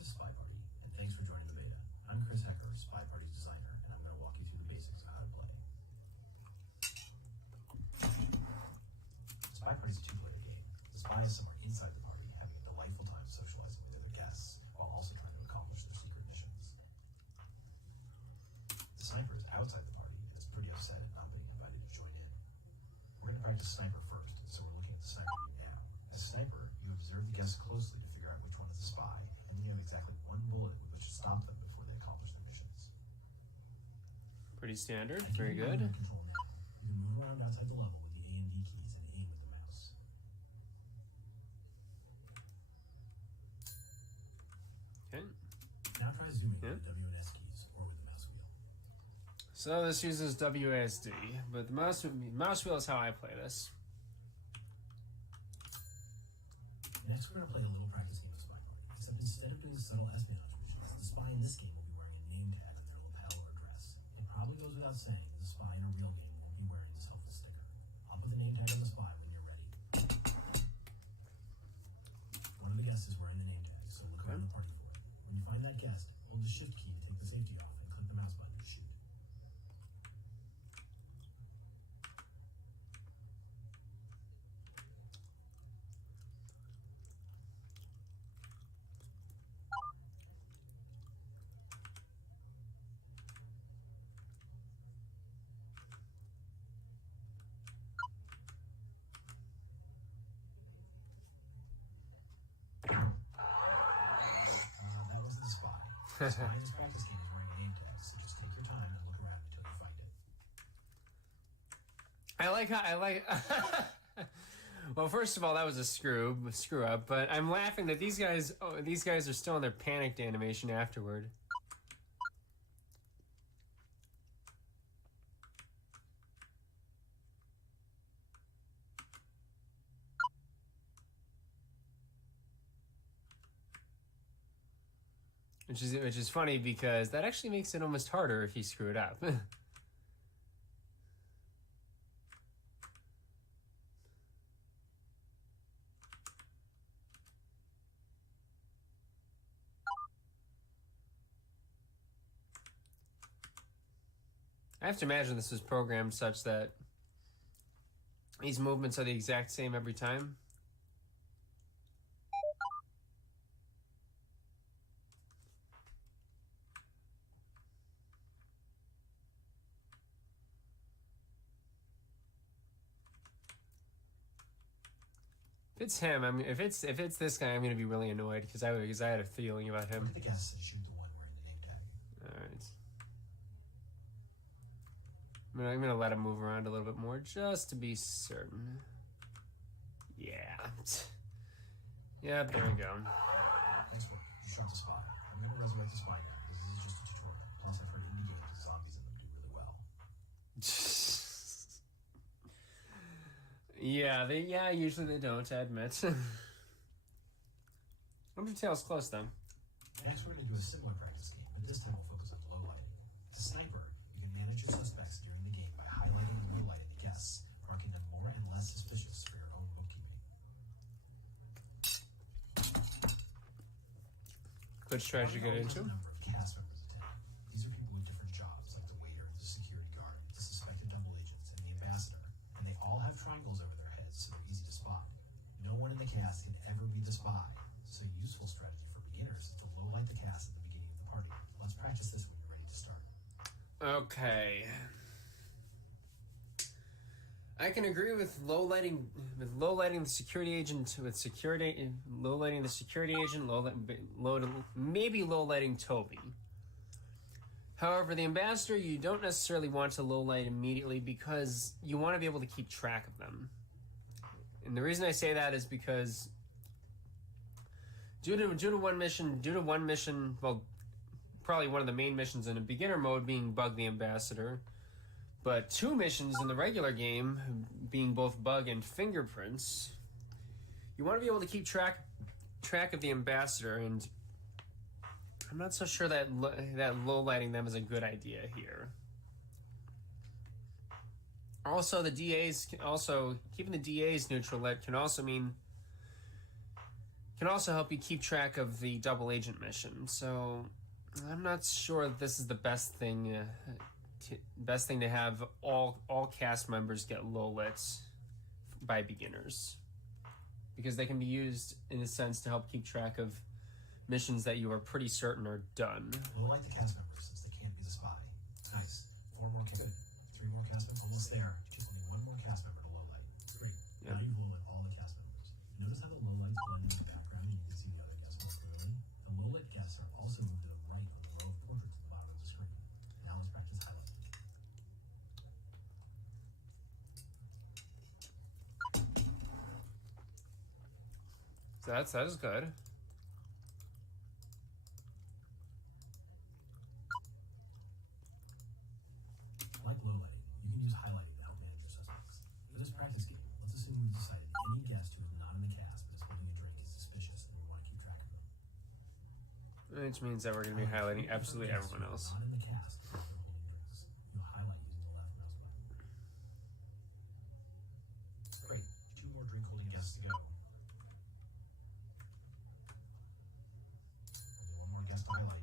to SpyParty, and thanks for joining the beta. I'm Chris Hecker, SpyParty's designer, and I'm going to walk you through the basics of how to play. SpyParty is a two-player game. The spy is somewhere inside the party, having a delightful time socializing with other guests, while also trying to accomplish their secret missions. The sniper is outside the party, and is pretty upset at not being invited to join in. We're going to practice sniper first, so we're looking at the sniper now. As a sniper, you observe the guests closely to figure out which one is the spy, and then you have exactly one bullet with which to stop them before they accomplish their missions. Pretty standard. Very good. Control now. You can move around outside the level with the A and D keys and aim with the mouse. Okay. Now try zooming with the W and S keys or with the mouse wheel. So this uses WASD, but the mouse wheel is how I play this. Next, we're going to play a little practice game of SpyParty, except instead of doing subtle espionage missions, the spy in this game will be wearing a name tag on their lapel or dress. It probably goes without saying that the spy in a real game won't be wearing this helpful sticker. I'll put the name tag on the spy when you're ready. One of the guests is wearing the name tag, so look around the party for it. When you find that guest, hold the shift key to take the safety off and click the mouse button to shoot. That wasn't the spy. The spy in this practice game is wearing a name tag, so just take your time and look around until you find it. Well, first of all, that was a screw up, but I'm laughing that these guys are still in their panicked animation afterward. Which is funny because that actually makes it almost harder if you screw it up. I have to imagine this is programmed such that these movements are the exact same every time. If it's him, I mean, if it's this guy, I'm going to be really annoyed because I had a feeling about him. Look at the guests and shoot the one wearing the name tag. All right. I'm gonna let him move around a little bit more just to be certain. Yeah. Yep, there we go. Nice work. You shot the spy. I'm gonna resurrect the spy now. This is just a tutorial. Plus, I've heard indie games with zombies in them do really well. Usually they don't, I admit. Number tail's close though. Next, we're gonna do a similar practice game, but this time we'll focus on low lighting. As a sniper, you can manage your suspects during the game by highlighting and low lighting the guests, marking them more and less suspicious for your own bookkeeping. Good strategy to get into. A number of cast members attend. These are people with different jobs, like the waiter, the security guard, the suspected double agents, and the ambassador. And they all have triangles over their heads, so they're easy to spot. No one in the cast can ever be the spy, so a useful strategy for beginners is to low light the cast at the beginning of the party. Let's practice this when you're ready to start. Okay. I can agree with low lighting the security agent, maybe low lighting Toby. However, the ambassador you don't necessarily want to low light immediately because you want to be able to keep track of them. And the reason I say that is because due to one mission, well, probably one of the main missions in a beginner mode being bug the ambassador, but 2 missions in the regular game being both bug and fingerprints, you want to be able to keep track of the ambassador, and I'm not so sure that low lighting them is a good idea here. Also, keeping the DAs neutral can also mean can also help you keep track of the double agent mission. So I'm not sure that this is the best thing. Best thing to have all cast members get low lits by beginners, because they can be used in a sense to help keep track of missions that you are pretty certain are done. We'll like the cast members since they can't be the spy. Nice. 4 more cast members. 3 more cast members. Almost there. Just only 1 more cast member to low light. Great. Yeah. Now you've low lit all the cast members. Notice how the low lights blend in the background and you can see the other guests more clearly? The low lit guests are also moved to the right on the row of portraits at the bottom of the screen. Now let's practice highlighting. That is good. Like low lighting, you can use highlighting to help manage your suspects. For this practice game, let's assume we've decided any guest who is not in the cast but is holding a drink is suspicious and we want to keep track of them. Which means that we're going to be highlighting absolutely everyone else. Not in the cast, but they're holding drinks. You highlight using the left mouse button. Great. 2 more drink holding guests to go. Only 1 more guest to highlight.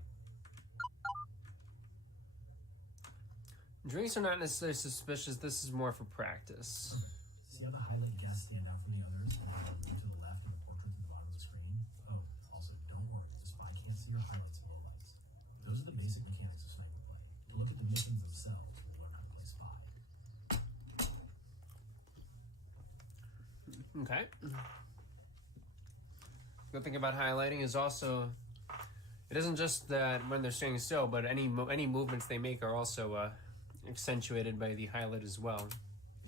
Drinks are not necessarily suspicious. This is more for practice. Perfect. See how the highlight guests stand out from the others and how they move to the left of the portraits at the bottom of the screen? Oh, also, don't worry. The spy can't see your highlights and lowlights. Those are the basic mechanics of sniper play. To look at the missions themselves, we'll learn how to play spy. Okay. Good thing about highlighting is also, it isn't just that when they're standing still, but any movements they make are also accentuated by the highlight as well.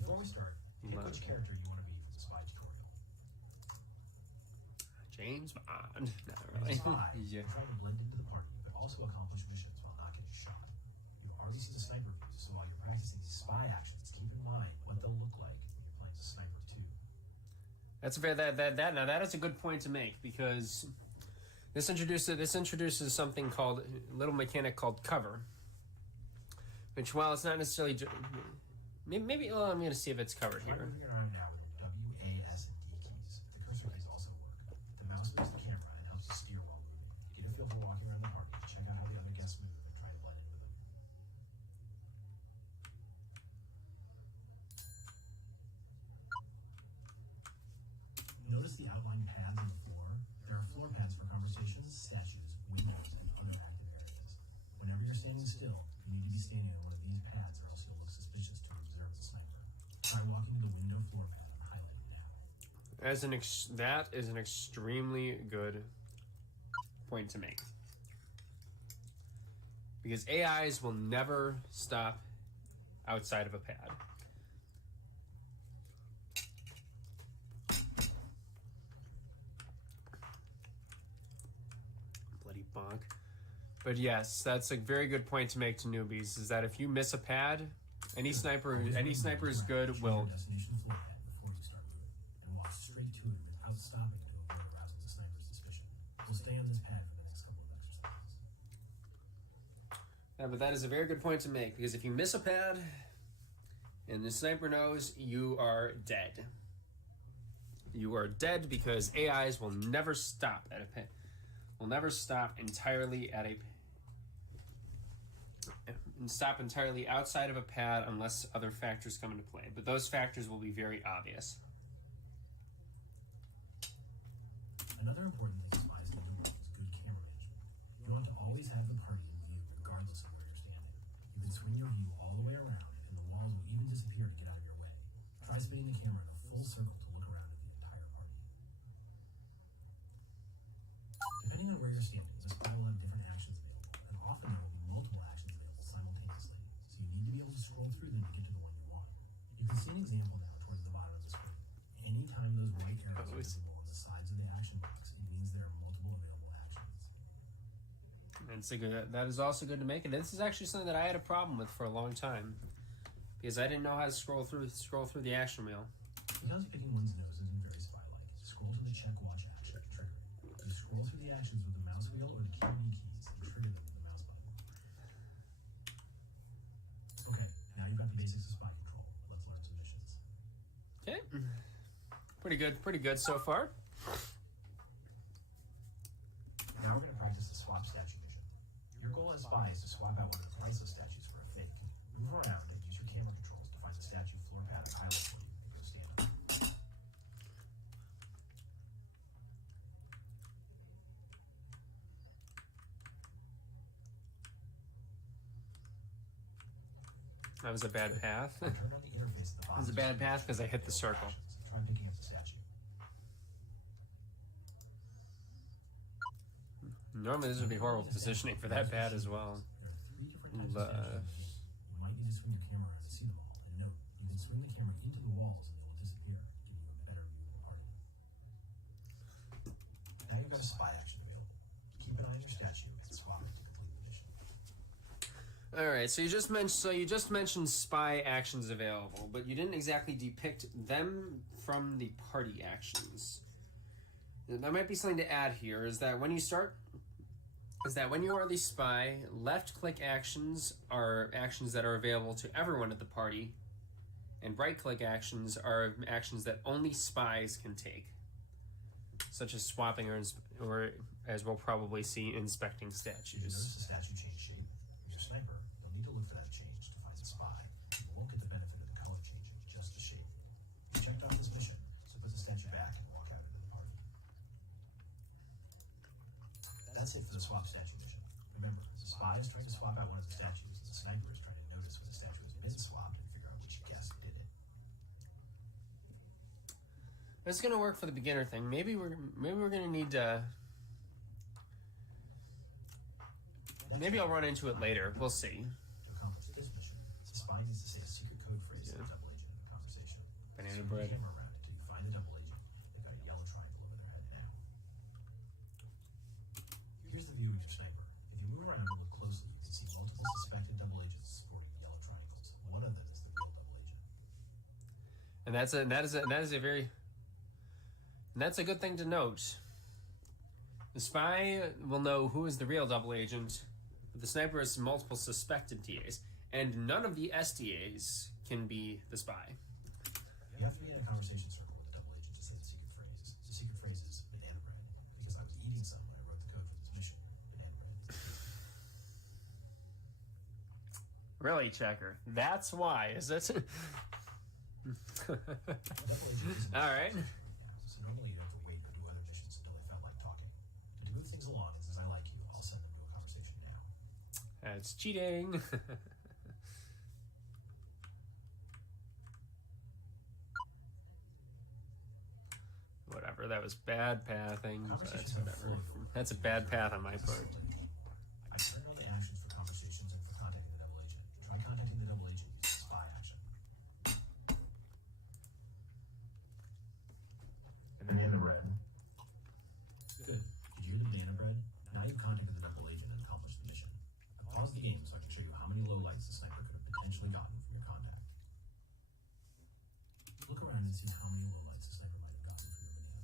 Before we start, pick which character you want to be for the spy tutorial. James Bond. Not really. As a spy, Yeah. try to blend into the party, but also accomplish missions while not getting shot. You've already seen the sniper views, so while you're practicing these spy actions, keep in mind what they'll look like when you're playing as a sniper too. That's fair. Now that is a good point to make, because this introduces something called a little mechanic called cover, which, while it's not necessarily maybe I'm going to see if it's covered Try here. moving around now with the W, A, S, and D keys. The cursor keys also work. The mouse moves the camera and helps you steer while moving. Get a feel for walking around the party. Check out how the other guests move and try to blend in with them. Notice the outlined pads on the floor. There are floor pads for conversations, statues, windows, and other active areas. Whenever you're standing still, you need to be standing on one of these pads or else you'll look suspicious to an observer as a sniper. Try walking to the window floor pad. I'm highlighting now. That is an extremely good point to make, because AIs will never stop outside of a pad. Bloody bonk. But yes, that's a very good point to make to newbies, is that if you miss a pad, any sniper is good Choose will. your destination floor pad before you start moving, and walk straight to it without stopping to avoid arousing the sniper's suspicion. We'll stay on this pad for the next couple of exercises. Yeah, but that is a very good point to make, because if you miss a pad and the sniper knows, you are dead. You are dead, because AIs will never stop at a pad. Will never stop entirely at stop entirely outside of a pad unless other factors come into play. But those factors will be very obvious. Another important thing spies need to learn is good camera management. You want to always have the party in view regardless of where you're standing. You can swing your view all the way around, and the walls will even disappear to get out of your way. Try spinning the camera in a full circle to look around at the entire party. Depending on where you're standing, the spy will have different actions available, and often there will be multiple actions available simultaneously, so you need to be able to scroll through them to get to the one you want. You can see an example now towards the bottom of the screen. Anytime those white arrows are visible on the sides of the action box, it means there are multiple available actions. That is also good to make, and this is actually something that I had a problem with for a long time, because I didn't know how to scroll through the action wheel. Because picking one's nose isn't very spy-like, scroll to the check watch action to trigger it. You scroll through the actions with the mouse wheel or the QB keys and trigger them with the mouse button. Okay, now you've got the basics of spy control. Let's learn some missions. Okay, pretty good so far. spy is to swap out one of the priceless statues for a fake. Move around and use your camera controls to find the statue floor pad or island for you and go stand on it. That was a bad path. Turn on the interface at the That bottom. was a bad path because I hit the circle. Try picking up the statue. Normally this would be horrible positioning for that pad as well. There are 3 different types of statues. You might need to swing your camera around to see them all. And note, you can swing the camera into the walls and they will disappear, giving you a better view of the party. Now you've got a spy action available. Keep an eye on your statue and swap it to complete the mission. All right, so you just mentioned spy actions available, but you didn't exactly depict them from the party actions. There might be something to add here. Is that when you are the spy, left-click actions are actions that are available to everyone at the party, and right-click actions are actions that only spies can take, such as swapping or as we'll probably see, inspecting If you statues. notice the statue change shape, if you're a sniper, you'll need to look for that change to find the spy. You won't get the benefit of the color changing, just the shape. You checked off this mission, so put the statue back and walk out into the party. That's it for the swap statue mission. Remember, the spy is trying to swap out one of the statues, and the sniper is trying to notice when the statue has been swapped and figure out which guest did it. It's gonna work for the beginner thing. Maybe we're gonna need to. Maybe I'll run into it later. We'll see. To accomplish this mission, the spy needs to say a secret code phrase to the double agent in the conversation. Banana Swing bread. the camera around until you find the double agent. They've got a yellow triangle over their head now. Here's the view of your sniper. If you move around and look closely, you can see multiple suspected double agents sporting yellow triangles. One of them is the real double agent. And that's a good thing to note. The spy will know who is the real double agent, but the sniper has multiple suspected DAs, and none of the SDAs can be the spy. You have to be in a conversation circle with the double agent to say the secret phrase. The secret phrase is banana bread, because I was eating some when I wrote the code for this mission. Banana bread. Really, Checker? That's why, is it? All right. So normally you don't have to wait or do other missions until they felt like talking. But to move things along, and since I like you, I'll send them to a conversation now. That's cheating. Whatever, that was bad pathing, but whatever. That's a bad path on my part. I turned on the actions for conversations and for contacting the double agent. Try contacting the double agent using the spy action. And banana bread. Good. Did you hear the banana bread? Now you've contacted the double agent and accomplished the mission. I paused the game so I can show you how many lowlights the sniper could have potentially gotten from your contact. Look around and see how many lowlights the sniper might have gotten from your banana bread.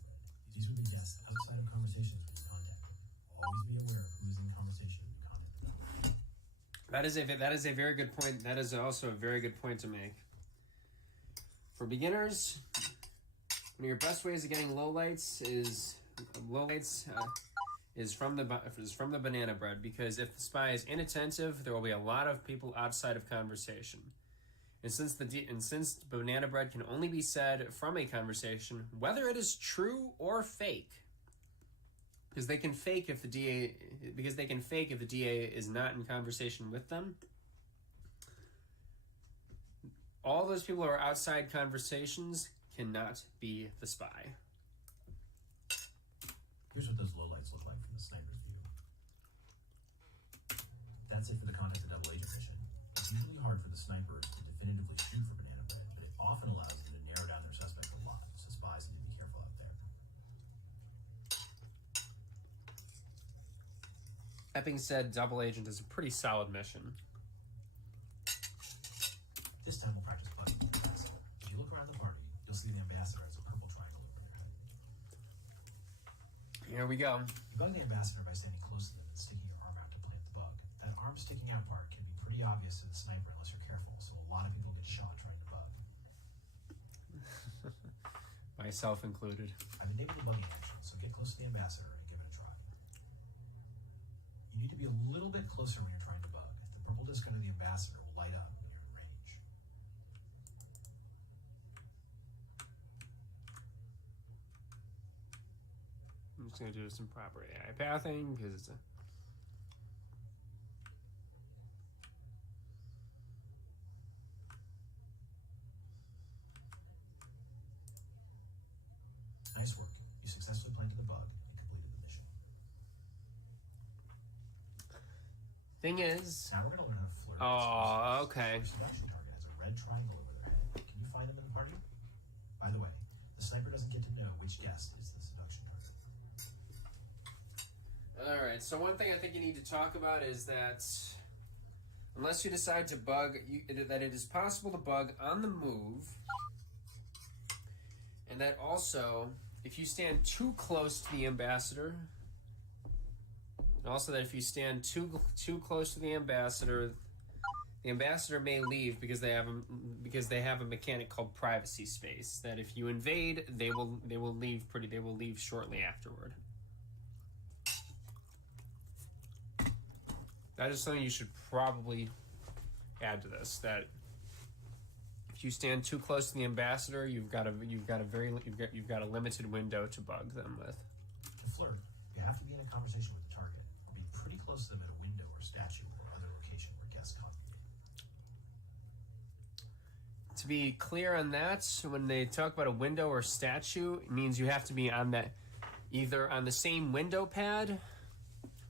These would be guests outside of conversations when you contact them. Always be aware of who is in conversation when you contact the double agent. That is a very good point. That is also a very good point to make. For beginners, one of your best ways of getting lowlights is from the banana bread, because if the spy is inattentive, there will be a lot of people outside of conversation. And since banana bread can only be said from a conversation, whether it is true or fake, because they can fake if the DA is not in conversation with them. All those people who are outside conversations cannot be the spy. Here's what those lowlights look like from the sniper's view. That's it for the contact the double agent mission. It's usually hard for the snipers to definitively shoot for banana bread, but it often allows them to narrow down their suspect a lot, so spies need to be careful out there. That being said, double agent is a pretty solid mission. This time we'll practice punting. If you look around the party, you'll see the ambassador has a purple triangle over their head. Here we go. You bug the ambassador by standing close to them and sticking your arm out to plant the bug. That arm sticking out part can be pretty obvious to the sniper unless you're careful, so a lot of people get shot trying to bug. Myself included. I've enabled the bugging action, so get close to the ambassador and give it a try. You need to be a little bit closer when you're trying to bug. The purple disc under the ambassador will light up when you're in range. I'm just going to do some proper AI pathing because it's a... Nice work. You successfully planted the bug and completed the mission. Thing is... Now we're going to learn how to flirt. Oh, okay. Your seduction target has a red triangle over their head. Can you find them in the party? By the way, the sniper doesn't get to know which guest is the seduction target. Alright, so one thing I think you need to talk about is that unless you decide to bug, that it is possible to bug on the move, and that also, if you stand too close to the ambassador, and also that if you stand too close to the ambassador may leave because they have a mechanic called privacy space. That if you invade, they will leave shortly afterward. That is something you should probably add to this. That if you stand too close to the ambassador, you've got a limited window to bug them with. To flirt, you have to be in a conversation with the target, or be pretty close to them at a window or statue or other location where guests congregate. To be clear on that, when they talk about a window or statue, it means you have to be on that, either on the same window pad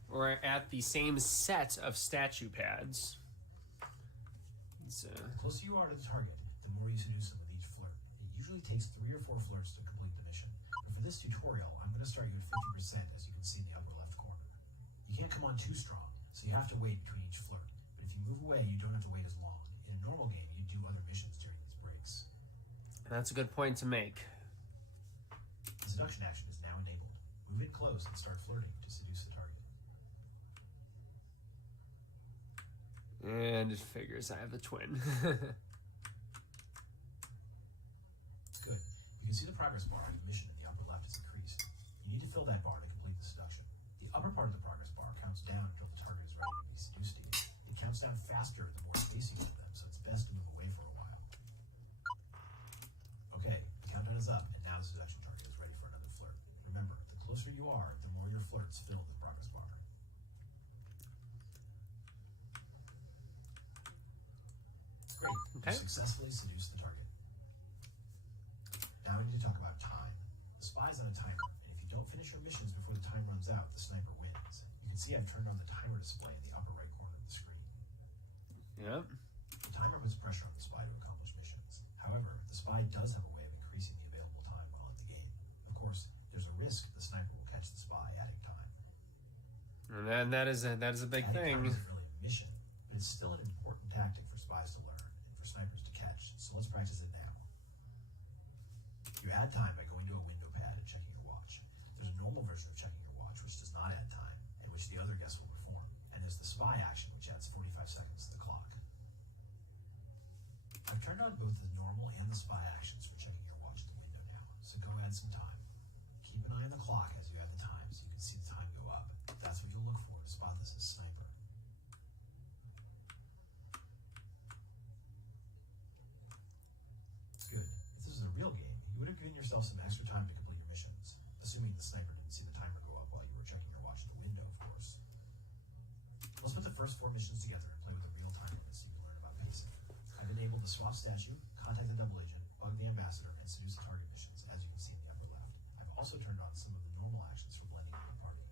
or at the same set of statue pads. The closer you are to the target, the more you seduce them with each flirt. It usually takes 3 or 4 flirts to complete the mission. But for this tutorial, I'm going to start you at 50%, as you can see in the upper left corner. You can't come on too strong, so you have to wait between each flirt. But if you move away, you don't have to wait as long. In a normal game, you do other missions during these breaks. That's a good point to make. The seduction action is now enabled. Move in close and start flirting to seduce the target. And it figures I have the twin. Good. You can see the progress bar on your mission in the upper left is increased. You need to fill that bar to complete the seduction. The upper part of the progress bar counts down until the target is ready to be seduced to you. It counts down faster the more space you give them, so it's best to move away for a while. Okay, the countdown is up, and now the seduction target is ready for another flirt. Remember, the closer you are, the more your flirts fill the progress bar. Great. Okay. You successfully seduced the target. Now we need to talk about time. The spy's on a timer, and if you don't finish your missions before the time runs out, the sniper wins. You can see I've turned on the timer display in the upper right corner of the screen. Yep. The timer puts pressure on the spy to accomplish missions. However, the spy does have a way of increasing the available time while in the game. Of course, there's a risk the sniper will catch the spy adding time. And that is a big Adding time thing. isn't really a mission, but it's still an important tactic for spies to learn and for snipers to catch, so let's practice it now. You add time by going to a window pad and checking your watch. There's a normal version of checking your watch, which does not add time, and which the other guests will perform. And there's the spy action, which adds 45 seconds to the clock. I've turned on both the normal and the spy actions for checking your watch at the window now, so go add some time. Keep an eye on the clock as you add the time, so you can see the time go up. That's what you'll look for to spot this as sniper. Good. If this was a real game, you would have given yourself some extra time to complete your missions, assuming the sniper didn't see the timer go up while you were checking your watch at the window, of course. Let's put the first 4 missions together and play with the real timer to see if you learn about pacing. I've enabled the swap statue, contact the double agent, bug the ambassador, and seduce the target missions, as you can see in the upper left. I've also turned on some of the normal actions for blending into the party.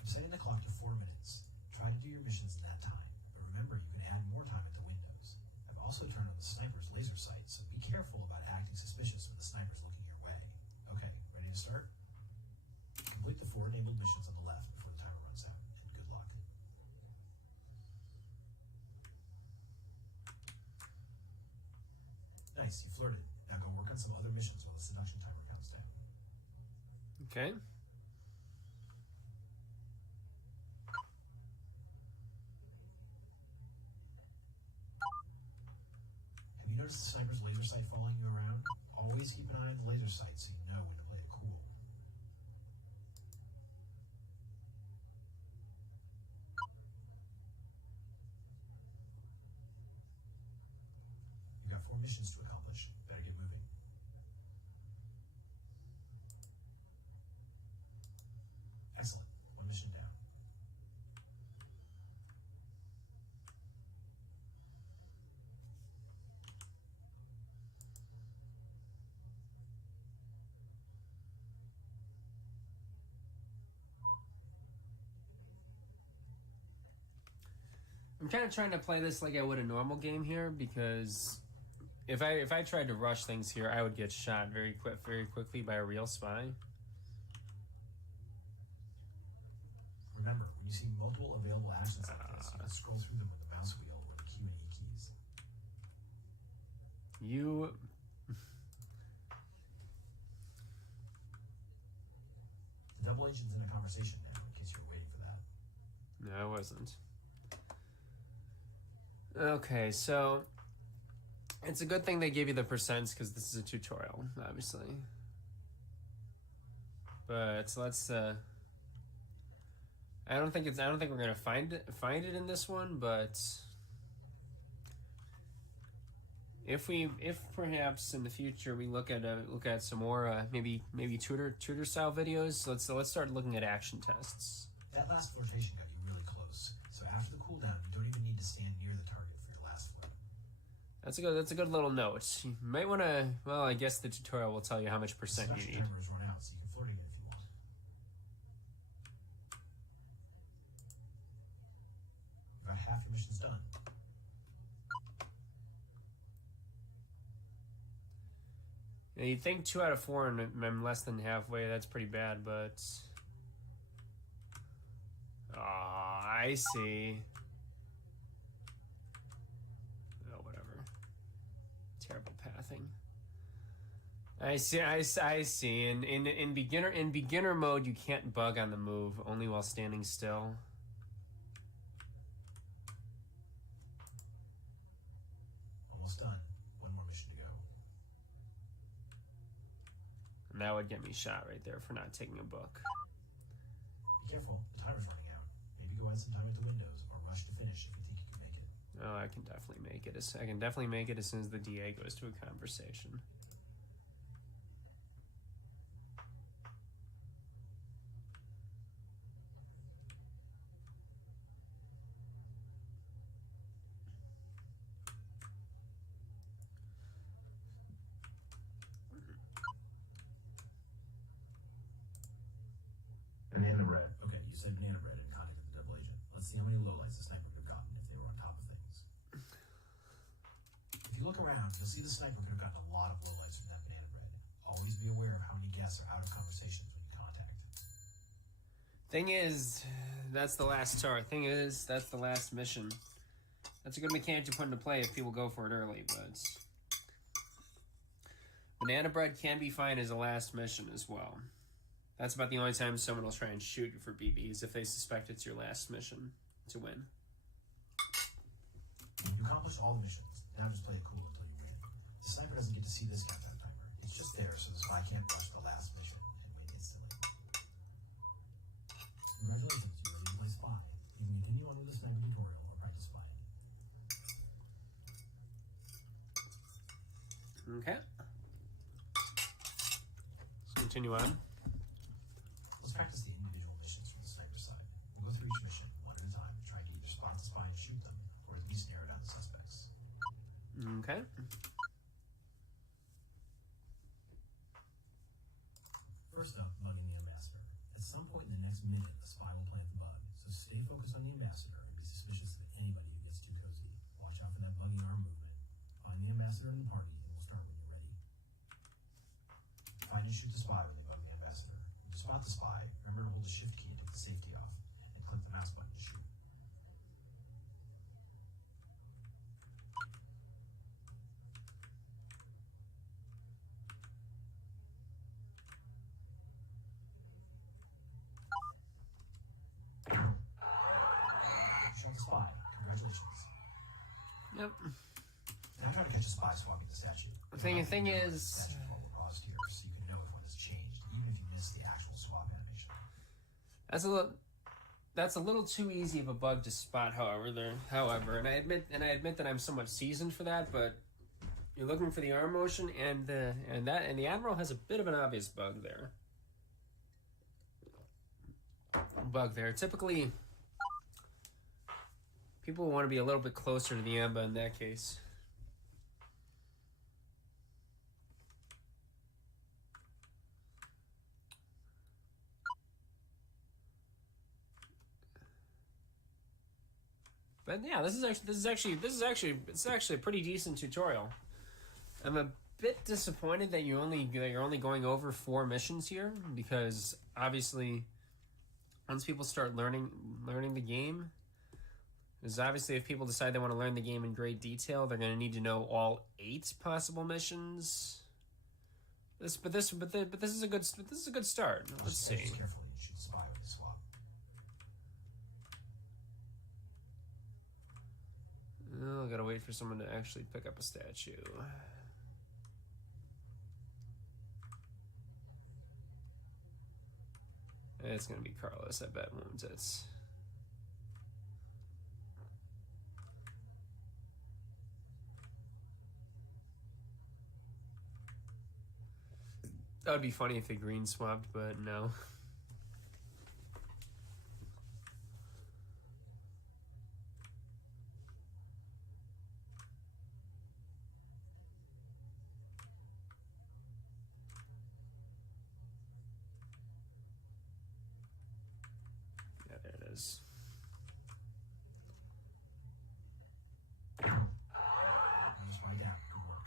I'm setting the clock to 4 minutes. Try to do your missions in that time, but remember you can add more time at the windows. I've also turned on the sniper's laser sight, so be careful about acting suspicious when the sniper's looking your way. Okay, ready to start? Complete the 4 enabled missions on the left before the timer runs out, and good luck. Nice, you flirted. Now go work on some other missions while the seduction timer counts down. Okay. Have you noticed the sniper's laser sight following you around? Always keep an eye on the laser sight so you know when to play it cool. missions to accomplish. Better get moving. Excellent. One mission down. I'm kind of trying to play this like I would a normal game here, because if I tried to rush things here, I would get shot very quickly by a real spy. Remember, when you see multiple available actions like this, you can scroll through them with the mouse wheel or the Q and E keys. You... The double agent's in a conversation now, in case you're waiting for that. No, I wasn't. Okay, so it's a good thing they gave you the percents, because this is a tutorial, obviously. But let's. I don't think we're gonna find it in this one, but if perhaps in the future we look at some more maybe tutor style videos, let's start looking at action tests. That last flirtation got you really close, so after the cooldown, you don't even need to stand near the target for your last flirt. That's a good little note. You might want to. Well, I guess the tutorial will tell you how much percent you need. Timer has run out, so you can flirt again if you want. About half your mission's done. Yeah, you'd think 2 out of 4 and I'm less than halfway. That's pretty bad, but. Oh, I see. Oh, whatever. Terrible pathing. I see. In beginner mode, you can't bug on the move, only while standing still. Almost done. One more mission to go. And that would get me shot right there for not taking a book. Be careful, the timer's running out. Maybe go add some time into Windows, or rush to finish if you think you can make it. Oh, I can definitely make it. I can definitely make it as soon as the DA goes to a conversation. Banana bread. Okay, you said banana bread and contacted the double agent. Let's see how many lowlights the sniper could have gotten if they were on top of things. If you look around, you'll see the sniper could have gotten a lot of lowlights from that banana bread. Always be aware of how many guests are out of conversations when you contact. Thing is, that's the last star. Thing is, that's the last mission. That's a good mechanic to put into play if people go for it early, but banana bread can be fine as a last mission as well. That's about the only time someone will try and shoot you for BBs, if they suspect it's your last mission to win. You accomplished all the missions. Now just play it cool until you win. The sniper doesn't get to see this countdown timer. It's just there so the spy can't rush the last mission and win instantly. Congratulations, you're ready to play spy. You can continue on with the sniper tutorial or practice spying. Okay. Let's continue on. Let's practice the individual missions from the sniper side. We'll go through each mission one at a time and try to either spot the spy and shoot them, or at least narrow down the suspects. Okay. First up, bugging the ambassador. At some point in the next minute, the spy will plant the bug, so stay focused on the ambassador and be suspicious of anybody who gets too cozy. Watch out for that bugging arm movement. Find the ambassador in the party, and we'll start when you're ready. Find and shoot the spy when they bug the ambassador. When you spot the spy, remember to hold the shift key and take the safety off, and click the mouse button to shoot. Shot the spy. Congratulations. Yep. Now try to catch a spy swapping the statue. The thing is, Statue photo will pause here so you can know if one has changed, even if you miss the actual swap animation. that's a little too easy of a bug to spot. However, and I admit that I'm somewhat seasoned for that, but You're looking for the arm motion, and the admiral has a bit of an obvious bug there. Typically, people want to be a little bit closer to the amba in that case. But yeah, this is actually a pretty decent tutorial. I'm a bit disappointed that you're only going over 4 missions here, because obviously once people start learning the game, because obviously if people decide they want to learn the game in great detail, they're going to need to know all 8 possible missions. This is a good start. Let's see. Just carefully, you should spy with the swap. Oh, I gotta wait for someone to actually pick up a statue. It's gonna be Carlos, I bet, won't it? That would be funny if they green swapped, but no. Yeah, there it is. Just right down. Good work.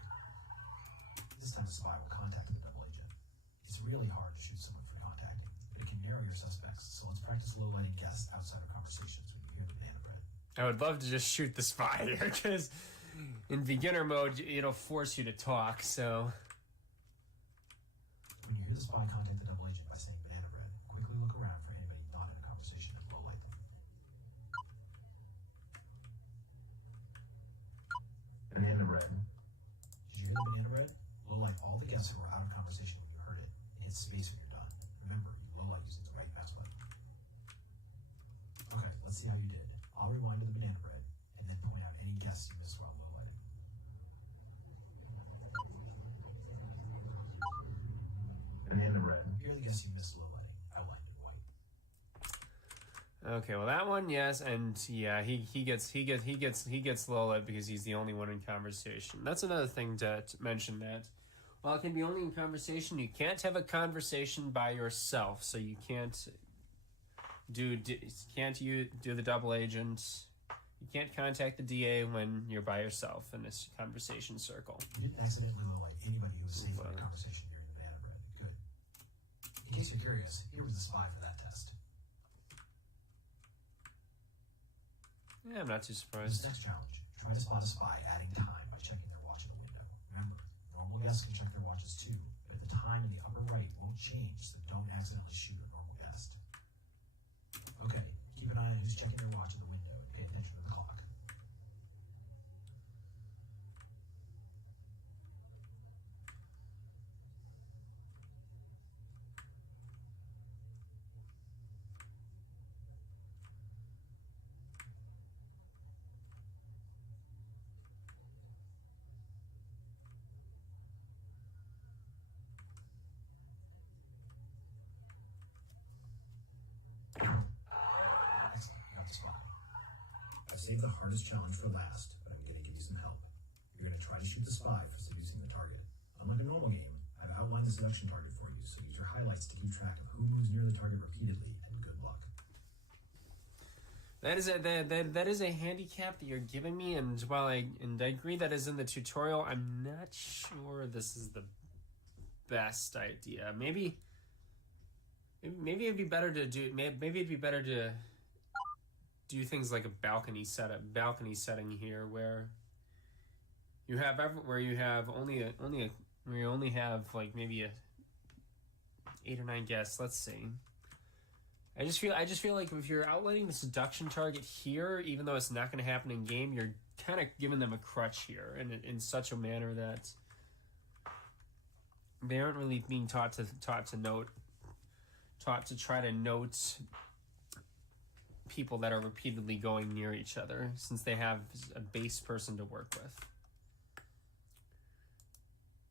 This time the spy will contact the double agent. It's really hard to shoot someone for contacting, but it can narrow your suspects, so let's practice low-lighting guests outside of conversations when you hear the banner bread. I would love to just shoot the spy here, because in beginner mode, it'll force you to talk, so... When you hear the spy contact the double agent by saying banner bread, quickly look around for anybody not in a conversation and low-light them. Banana bread. Did you hear the banana bread? Low-light all the guests who were out of conversation when you heard it, and hit space when you're done. Remember, you low-light using the right mouse button. Okay, let's see how you did. I'll rewind to the banana bread, and then point out any guests you missed while low-lighting. Banana bread. Here are the guests you missed low-lighting, outlined in white. Okay, well that one, yes, and yeah, he gets low lit because he's the only one in conversation. That's another thing to mention, that while it can be only in conversation, you can't have a conversation by yourself, so you can't do the double agent. You can't contact the DA when you're by yourself in this conversation circle. You didn't accidentally low-light anybody who was safe in the conversation during the banana bread. Good. In case you're curious, here was the spy for that test. Yeah, I'm not too surprised. This next challenge, try to spot a spy adding time by checking their watch in the window. Remember, normal guests can check their watches too, but the time in the upper right won't change, so don't accidentally shoot a normal guest. Okay, keep an eye on who's checking their watch in the window and pay attention to the clock. Excellent, got the spy. I saved the hardest challenge for last, but I'm going to give you some help. You're going to try to shoot the spy for seducing the target. Unlike a normal game, I've outlined the seduction target for you, so use your highlights to keep track of who moves near the target repeatedly, and good luck. That is a handicap that you're giving me, and while I agree that is in the tutorial, I'm not sure this is the best idea. Maybe it'd be better to do. Maybe it'd be better to do things like a balcony setting here, where you only have like maybe 8 or 9 guests. Let's see. I just feel like if you're outlining the seduction target here, even though it's not going to happen in game, you're kind of giving them a crutch here, in such a manner that they aren't really being taught to try to note people that are repeatedly going near each other, since they have a base person to work with.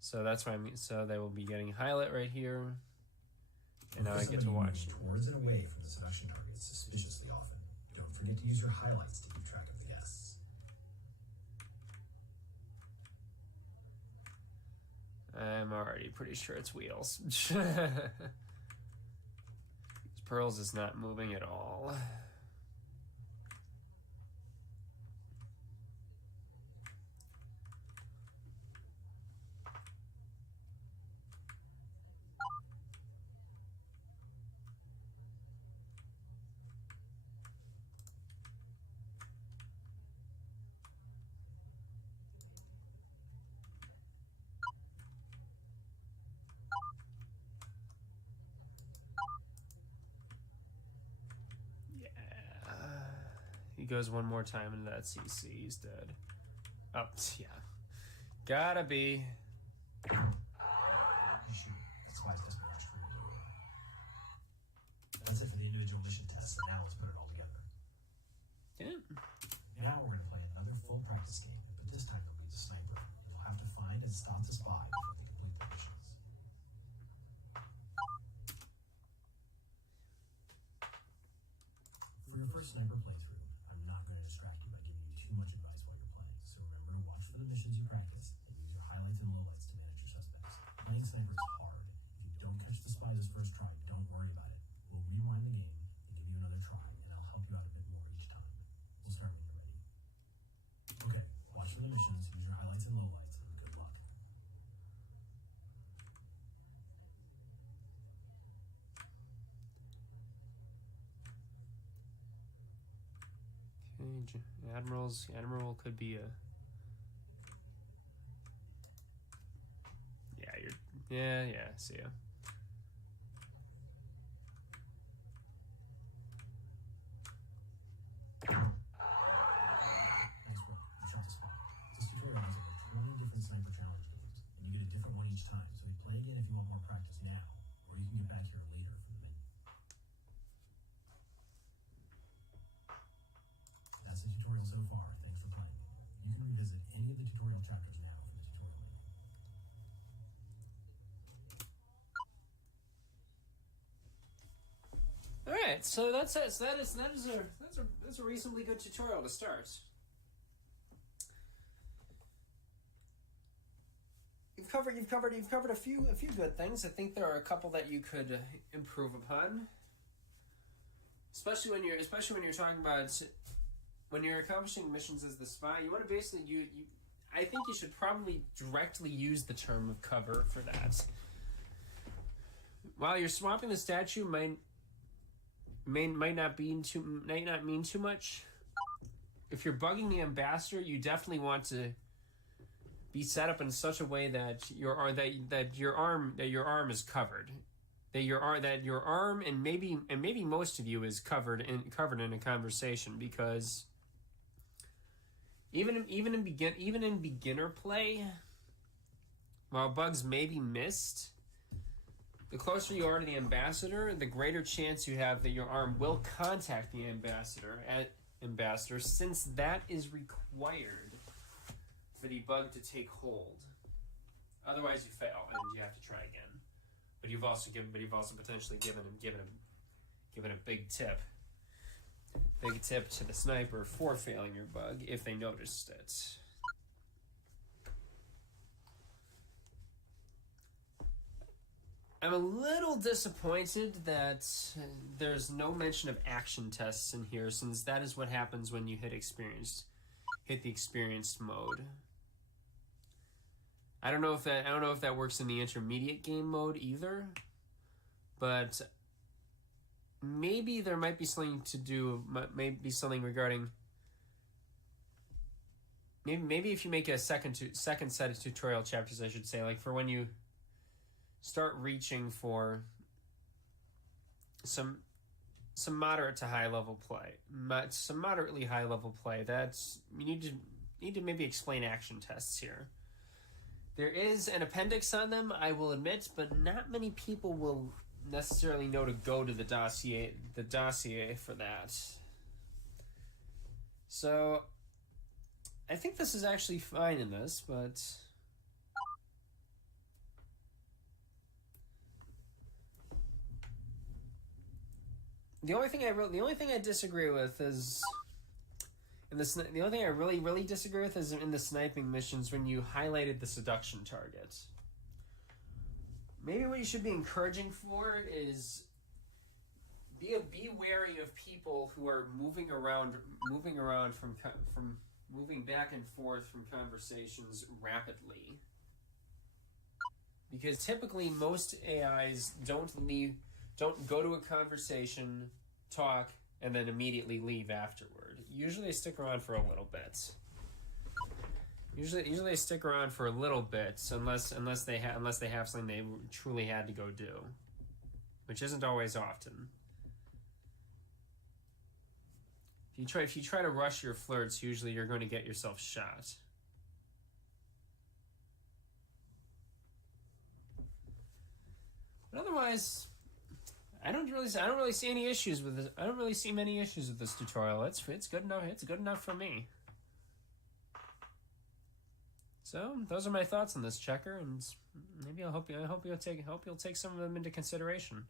So that's why so they will be getting highlight right here. And now I get Somebody to watch. moving towards and away from the seduction target suspiciously often. Don't forget to use your highlights to keep track of the guests. I'm already pretty sure it's wheels. Pearls is not moving at all. He goes one more time into that CC. He's dead. Oh, yeah. Gotta be. Shoot, that's why it's just been screwed. That's it for the individual mission tests. Now let's put it all together. Yeah. Now we're going to play another full practice game, but this time you'll be the sniper. You'll have to find and stop the spy before they complete the missions. For your first sniper playthrough, I'm not going to distract you by giving you too much advice while you're playing, so remember to watch for the missions you practice and use your highlights and lowlights to manage your suspects. Playing sniper is hard. If you don't catch the spies this first try, don't worry about it. We'll rewind the game and give you another try, and I'll help you out a bit more each time. We'll start when you're ready. Okay, watch for the missions, use your highlights and lowlights, and good luck. Okay, Admiral could be a. Yeah, see ya. Nice work. You shot the spot. This tutorial has over 20 different sniper challenge games, and you get a different one each time, so you play again if you want more practice now, or you can get back here later for the menu. That's the tutorial so far. Thanks for playing. You can revisit any of the tutorial chapters now from the tutorial menu. All right, so that's it. So that's a reasonably good tutorial to start. You've covered a few good things. I think there are a couple that you could improve upon, especially when you're talking about when you're accomplishing missions as the spy. You want to basically I think you should probably directly use the term of cover for that. While you're swapping the statue might not mean too much. If you're bugging the ambassador, you definitely want to be set up in such a way that your arm is covered, that your arm and maybe most of you is covered in a conversation, because even in beginner play, while bugs may be missed, the closer you are to the ambassador, the greater chance you have that your arm will contact the ambassador, since that is required for the bug to take hold. Otherwise, you fail and you have to try again. But you've also potentially given a big tip to the sniper for failing your bug if they noticed it. I'm a little disappointed that there's no mention of action tests in here, since that is what happens when you hit the experienced mode. I don't know if that works in the intermediate game mode either, but maybe there might be something regarding. Maybe if you make a second set of tutorial chapters, I should say, like for when you start reaching for some moderate to high level play, some moderately high level play. That's you need to maybe explain action tests here. There is an appendix on them, I will admit, but not many people will necessarily know to go to the dossier for that. So I think this is actually fine in this, but the only thing I disagree with is the only thing I really disagree with is in the sniping missions when you highlighted the seduction target. Maybe what you should be encouraging for is be wary of people who are moving back and forth from conversations rapidly. Because typically most AIs don't go to a conversation, talk, and then immediately leave afterward. Usually they stick around for a little bit. Usually they stick around for a little bit, unless they have something they truly had to go do, which isn't always often. If you try to rush your flirts, usually you're going to get yourself shot. But otherwise, I don't really see any issues with this. I don't really see many issues with this tutorial. It's good enough. It's good enough for me. So those are my thoughts on this checker, and maybe I hope you'll take some of them into consideration.